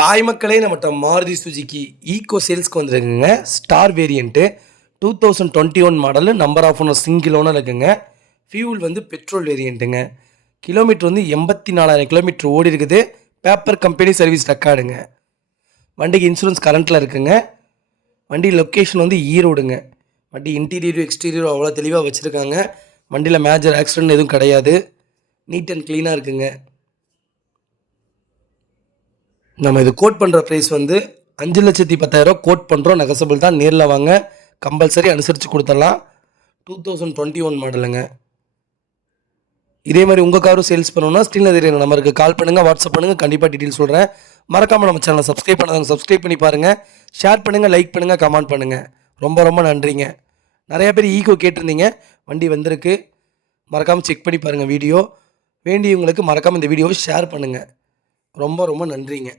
Hi மக்களே, நம்மகிட்ட Maruti Suzuki Eeco சேல்ஸ்க்கு வந்துருக்குங்க. Star variant 2021 model, number of owner single owner இருக்குங்க. ஃபியூல் வந்து பெட்ரோல் வேரியண்ட்டுங்க. கிலோமீட்டர் வந்து 84,000 கிலோமீட்டர் ஓடி இருக்குது. பேப்பர் கம்பெனி சர்வீஸ் ரெக்கார்டுங்க. வண்டிக்கு இன்சூரன்ஸ் கரண்ட்டில் இருக்குங்க. வண்டி லொக்கேஷன் வந்து ஈரோடுங்க. வண்டி இன்டீரியரும் எக்ஸ்டீரியரும் அவ்வளோ தெளிவாக வச்சுருக்காங்க. வண்டியில் மேஜர் ஆக்சிடென்ட் எதுவும் கிடையாது. நீட் அண்ட் க்ளீனாக இருக்குங்க. நம்ம இது கோட் பண்ணுற ப்ரைஸ் வந்து 5,10,000 கோட் பண்ணுறோம். நெகசபிள் தான். நேரில் வாங்க, கம்பல்சரி அனுசரித்து கொடுத்துடலாம். 2021 மாடலுங்க. இதே மாதிரி உங்கள் காரும் சேல்ஸ் பண்ணணும்னா ஸ்க்ரீனில் தெரியுற நம்பருக்கு கால் பண்ணுங்கள், வாட்ஸ்அப் பண்ணுங்கள். கண்டிப்பாக டீட்டெயில் சொல்கிறேன். மறக்காமல் நம்ம சேனலை சப்ஸ்கிரைப் பண்ணாதவங்க சப்ஸ்கிரைப் பண்ணி பாருங்கள். ஷேர் பண்ணுங்கள், லைக் பண்ணுங்கள், கமெண்ட் பண்ணுங்கள். ரொம்ப ரொம்ப நன்றிங்க. நிறையா பேர் ஈகோ கேட்டிருந்தீங்க. வண்டி வந்திருக்கு. மறக்காமல் செக் பண்ணி பாருங்கள் வீடியோ. வேண்டியவங்களுக்கு மறக்காமல் இந்த வீடியோவை ஷேர் பண்ணுங்கள். ரொம்ப ரொம்ப நன்றிங்க.